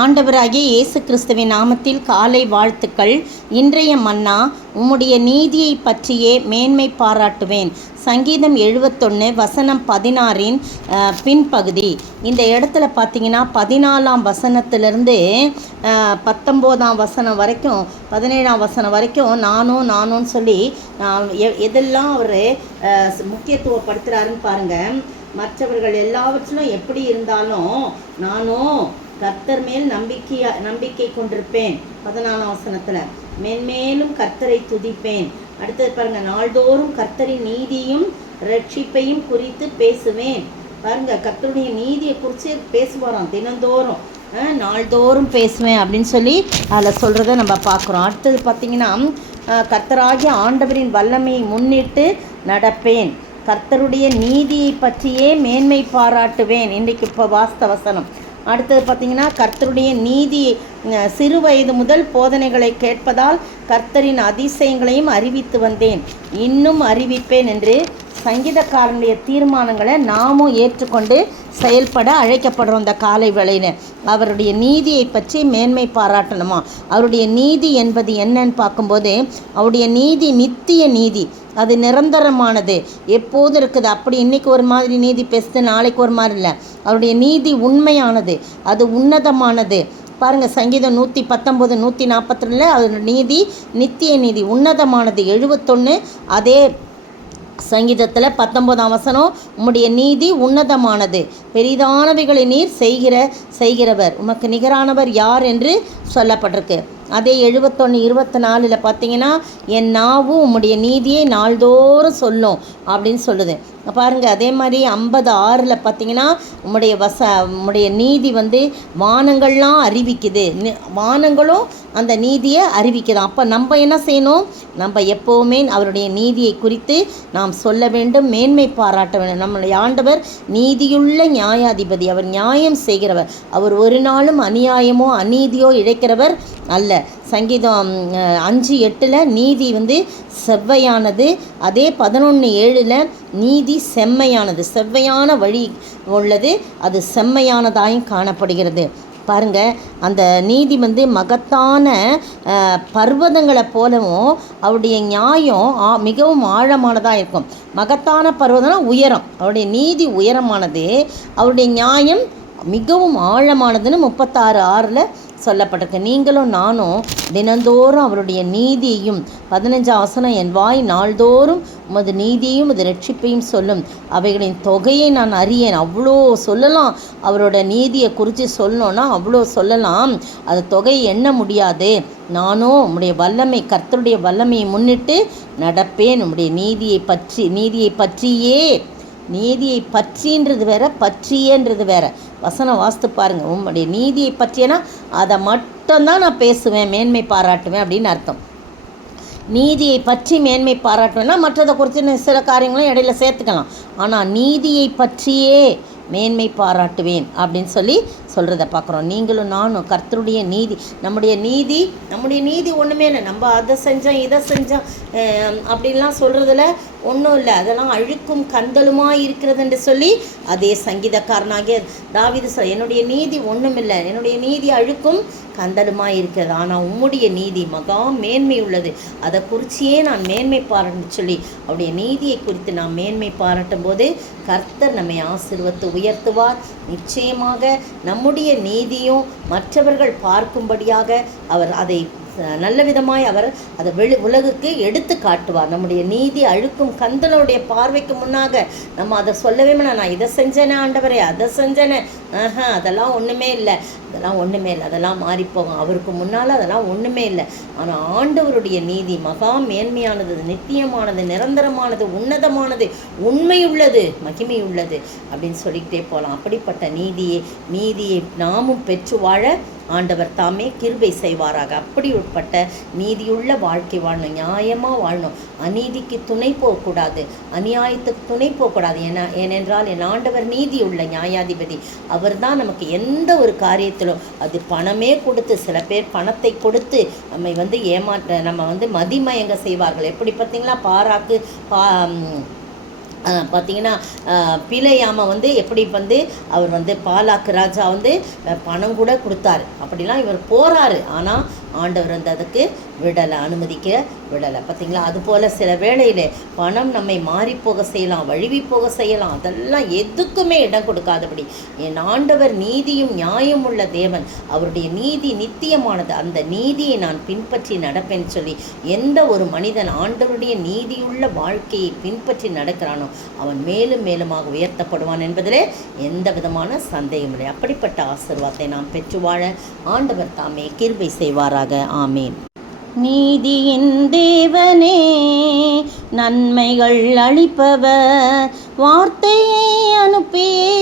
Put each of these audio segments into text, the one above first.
ஆண்டவராகிய இயேசு கிறிஸ்துவின் நாமத்தில் காலை வாழ்த்துக்கள். இன்றைய மன்னா, உம்முடைய நீதியை பற்றியே மேன்மை பாராட்டுவேன். சங்கீதம் 71 வசனம் 16 பின்பகுதி. இந்த இடத்துல பார்த்தீங்கன்னா 14ஆம் வசனத்திலிருந்து 19ஆம் வசனம் வரைக்கும் 17ஆம் வசனம் வரைக்கும் நானும் சொல்லி எதெல்லாம் அவர் முக்கியத்துவப்படுத்துகிறாருன்னு பாருங்கள். மற்றவர்கள் எல்லாவற்றிலும் எப்படி இருந்தாலும் நானும் கர்த்தர் மேல் நம்பிக்கை கொண்டிருப்பேன். 14ஆம் வசனத்தில் மென்மேலும் கர்த்தரை துதிப்பேன். அடுத்தது பாருங்க, நாள்தோறும் கர்த்தரின் நீதியும் ரட்சிப்பையும் குறித்து பேசுவேன். பாருங்க, கர்த்தருடைய நீதியை குறித்து பேசுவாராம் தினந்தோறும். நாள்தோறும் பேசுவேன் அப்படின்னு சொல்லி அதில் சொல்கிறத நம்ம பார்க்குறோம். அடுத்தது பார்த்திங்கன்னா, கர்த்தராகிய ஆண்டவரின் வல்லமையை முன்னிட்டு நடப்பேன். கர்த்தருடைய நீதியை பற்றியே மேன்மை பாராட்டுவேன். இன்றைக்கு இப்போ வாஸ்த வசனம். அடுத்தது பார்த்திங்கன்னா, கர்த்தருடைய நீதி சிறு வயது முதல் போதனைகளை கேட்பதால் கர்த்தரின் அதிசயங்களையும் அறிவித்து வந்தேன், இன்னும் அறிவிப்பேன் என்று சங்கீதக்காரனுடைய தீர்மானங்களை நாமும் ஏற்றுக்கொண்டு செயல்பட அழைக்கப்படுறோம். இந்த காலை வேளையில் அவருடைய நீதியை பற்றி மேன்மை பாராட்டணுமா? அவருடைய நீதி என்பது என்னன்னு பார்க்கும்போது, அவருடைய நீதி நித்திய நீதி, அது நிரந்தரமானது, எப்போதும் இருக்குது. அப்படி இன்றைக்கி ஒரு மாதிரி நீதி பேசுது, நாளைக்கு ஒரு மாதிரி இல்லை. அவருடைய நீதி உண்மையானது, அது உன்னதமானது. பாருங்கள், சங்கீதம் 119 142 அவருடைய நீதி நித்திய நீதி, உன்னதமானது. 71 அதே சங்கீதத்தில் 19ஆம் வசனம், உம்முடைய நீதி உன்னதமானது, பெரிதானவைகளை நீர் செய்கிறவர், உமக்கு நிகரானவர் யார் என்று சொல்லப்பட்டிருக்கு. அதே 71 24 பார்த்தீங்கன்னா, என் நாவும் உம்முடைய நீதியை நாள்தோறும் சொல்லும் அப்படின்னு சொல்லுது. பாருங்கள், அதே மாதிரி 56 பார்த்தீங்கன்னா, உம்முடைய நீதி வானங்கள்லாம் அறிவிக்குது, வானங்களும் அந்த நீதியை அறிவிக்குது. அப்போ நம்ம என்ன செய்யணும்? நம்ம எப்போவுமே அவருடைய நீதியை குறித்து நாம் சொல்ல வேண்டும், மேன்மை பாராட்ட வேண்டும். நம்முடைய ஆண்டவர் நீதியுள்ள நியாயாதிபதி, அவர் நியாயம் செய்கிறவர், அவர் ஒரு நாளும் அநியாயமோ அநீதியோ இழைக்கிறவர் அல்ல. சங்கீதம் 5:8 நீதி செவ்வையானது. அதே 11:7 நீதி செம்மையானது, செவ்வையான வழி உள்ளது, அது செம்மையானதாயும் காணப்படுகிறது. பாருங்கள், அந்த நீதி மகத்தான பர்வதங்களை போலவும் அவருடைய நியாயம் மிகவும் ஆழமானதாக இருக்கும். மகத்தான பர்வதம்னா உயரம், அவருடைய நீதி உயரமானது, அவருடைய நியாயம் மிகவும் ஆழமானதுன்னு 36:6 சொல்லப்பட்டிருக்கு. நீங்களும் நானும் தினந்தோறும் அவருடைய நீதியையும், 15ஆம் வசனம், என் வாய் நாள்தோறும் உமது நீதியையும் உமது ரட்சிப்பையும் சொல்லும், அவைகளின் தொகையை நான் அறியேன். அவ்வளோ சொல்லலாம், அவரோட நீதியை குறித்து சொல்லணும்னா அவ்வளோ சொல்லலாம், அது தொகையை எண்ண முடியாது. நானும் உம்முடைய வல்லமை, கர்த்தருடைய வல்லமையை முன்னிட்டு நடப்பேன். உம்முடைய நீதியை பற்றின்றது வேற, பற்றியன்றது வேற. வசனம் வாஸ்து பாருங்கள். உம்முடைய நீதியை பற்றியனா அதை மட்டும்தான் நான் பேசுவேன், மேன்மை பாராட்டுவேன் அப்படின்னு அர்த்தம். நீதியை பற்றி மேன்மை பாராட்டுவேன்னா மற்றதை குறித்து சில காரியங்களும் இடையில சேர்த்துக்கலாம். ஆனால் நீதியை பற்றியே மேன்மை பாராட்டுவேன் அப்படின்னு சொல்கிறத பார்க்குறோம். நீங்களும் நானும் கர்த்தருடைய நீதி, நம்முடைய நீதி ஒன்றுமே இல்லை. நம்ம அதை செஞ்சோம் இதை செஞ்சோம் அப்படின்லாம் சொல்கிறதுல ஒன்றும் இல்லை. அதெல்லாம் அழுக்கும் கந்தலுமாக இருக்கிறது என்று சொல்லி அதே சங்கீதக்காரனாகிய தாவீது என்னுடைய நீதி ஒன்றும் இல்லை, என்னுடைய நீதி அழுக்கும் கந்தலுமாக இருக்கிறது, ஆனால் உம்முடைய நீதி மகா மேன்மை உள்ளது, அதை குறிச்சியே நான் மேன்மை பாராட்டுன்னு சொல்லி அவருடைய நீதியை குறித்து நாம் மேன்மை பாராட்டும் போது கர்த்தர் நம்மை ஆசீர்வதித்து உயர்த்துவார். நிச்சயமாக நம்முடைய நீதியும் மற்றவர்கள் பார்க்கும்படியாக அவர் அதை நல்ல விதமாய் அவர் அதை உலகுக்கு எடுத்து காட்டுவார். நம்முடைய நீதி அழுக்கும் கந்தனுடைய பார்வைக்கு முன்னாக நம்ம அதை சொல்லவே மாட்டோம். நான் இதை செஞ்சேனே ஆண்டவரே, அதை செஞ்சேனே, அதெல்லாம் ஒன்றுமே இல்லை, அதெல்லாம் மாறிப்போகும். அவருக்கு முன்னால் அதெல்லாம் ஒன்றுமே இல்லை. ஆனால் ஆண்டவருடைய நீதி மகா மேன்மையானது, நித்தியமானது, நிரந்தரமானது, உன்னதமானது, உண்மையுள்ளது, மகிமையுள்ளது அப்படின்னு சொல்லிக்கிட்டே போகலாம். அப்படிப்பட்ட நீதியை நாமும் பெற்று வாழ ஆண்டவர் தாமே கிருபை செய்வாராக. அப்படி உட்பட்ட நீதியுள்ள வாழ்க்கை வாழணும், நியாயமாக வாழணும், அநீதிக்கு துணை போகக்கூடாது, அநியாயத்துக்கு துணை போகக்கூடாது. ஏனென்றால் என் ஆண்டவர் நீதியுள்ள நியாயாதிபதி. அவர் தான் நமக்கு எந்த ஒரு காரியத்திலும், அது பணமே கொடுத்து, சில பேர் பணத்தை கொடுத்து நம்மை நம்ம மதிமயங்க செய்வார்கள். எப்படி பார்த்தீங்களா, பார்த்தீங்கன்னா பிழையாமல் வந்து எப்படி வந்து அவர் வந்து பாலாக்கு ராஜா வந்து பணம் கூட கொடுத்தாரு. அப்படிலாம் இவர் போகிறாரு. ஆனால் ஆண்டவர் வந்து அதுக்கு விடலை, அனுமதிக்க விடலை. பார்த்திங்களா? அதுபோல் சில வேளையில் பணம் நம்மை மாறி போக செய்யலாம், வழுவி போக செய்யலாம். அதெல்லாம் எதுக்குமே இடம் கொடுக்காதபடி என் ஆண்டவர் நீதியும் நியாயம் உள்ள தேவன், அவருடைய நீதி நித்தியமானது, அந்த நீதியை நான் பின்பற்றி நடப்பேன்னு சொல்லி எந்த ஒரு மனிதன் ஆண்டவருடைய நீதியுள்ள வாழ்க்கையை பின்பற்றி நடக்கிறானோ அவன் மேலும் மேலுமாக உயர்த்தப்படுவான் என்பதிலே எந்த விதமான சந்தேகம் இல்லை. அப்படிப்பட்ட ஆசீர்வாதத்தை நாம் பெற்று வாழ ஆண்டவர் தாமே கிருபை செய்வாராக. ஆமீன். நீதியின் தேவனே, நன்மைகள் அளிப்பவர், வார்த்தையை அனுப்பியே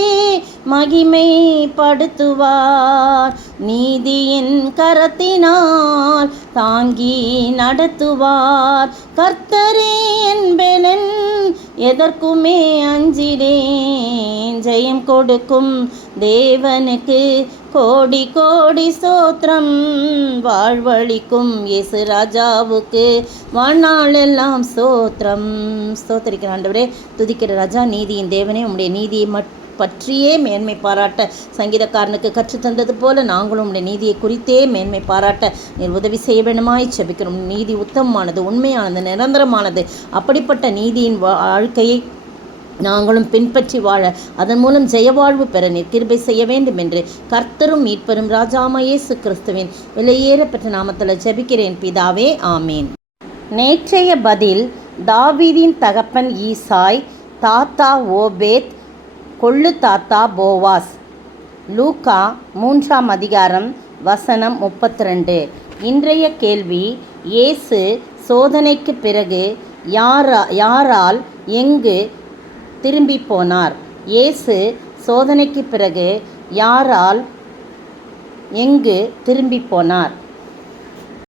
மகிமைப்படுத்துவார். நீதியின் கரத்தினால் தாங்கி நடத்துவார். கர்த்தரே என்பென், எதற்குமே அஞ்சிடேன். ஜெயம் கொடுக்கும் தேவனுக்கு கோடி கோடி ஸ்தோத்திரம். வாழ்வழிக்கும் இயேசு ராஜாவுக்கு வாழ்நாளெல்லாம் ஸ்தோத்திரம். ஸ்தோத்திரிக்கிற ஆண்டவரே, துதிக்கிற ராஜா, நீதியின் தேவனே, உம்முடைய நீதியை பற்றியே மேன்மை பாராட்ட சங்கீதக்காரனுக்கு கற்றுத்தந்தது போல நாங்களும் உம்முடைய நீதியை குறித்தே மேன்மை பாராட்ட நீர் உதவி செய்ய வேண்டுமாய் செபிக்கிறோம். நீதி உத்தமமானது, உண்மையானது, நிரந்தரமானது. அப்படிப்பட்ட நீதியின் வாழ்க்கையை நாங்களும் பின்பற்றி வாழ, அதன் மூலம் ஜெயவாழ்வு பெற நீர் கிருபை செய்ய வேண்டும் என்று கர்த்தரும் மீட்பரும் ராஜாம இயேசு கிறிஸ்துவின் விலையேற பெற்ற நாமத்தில் ஜெபிக்கிறேன் பிதாவே, ஆமீன். நேற்றைய பதில்: தாவீதின் தகப்பன் ஈசாய், தாத்தா ஓபேத், கொள்ளு தாத்தா போவாஸ். லூக்கா 3ஆம் அதிகாரம் வசனம் 32. இன்றைய கேள்வி: இயேசு சோதனைக்கு பிறகு யாரால் எங்கு திரும்பி போனார்? இயேசு சோதனைக்கு பிறகு யாரால் எங்கு திரும்பி போனார்?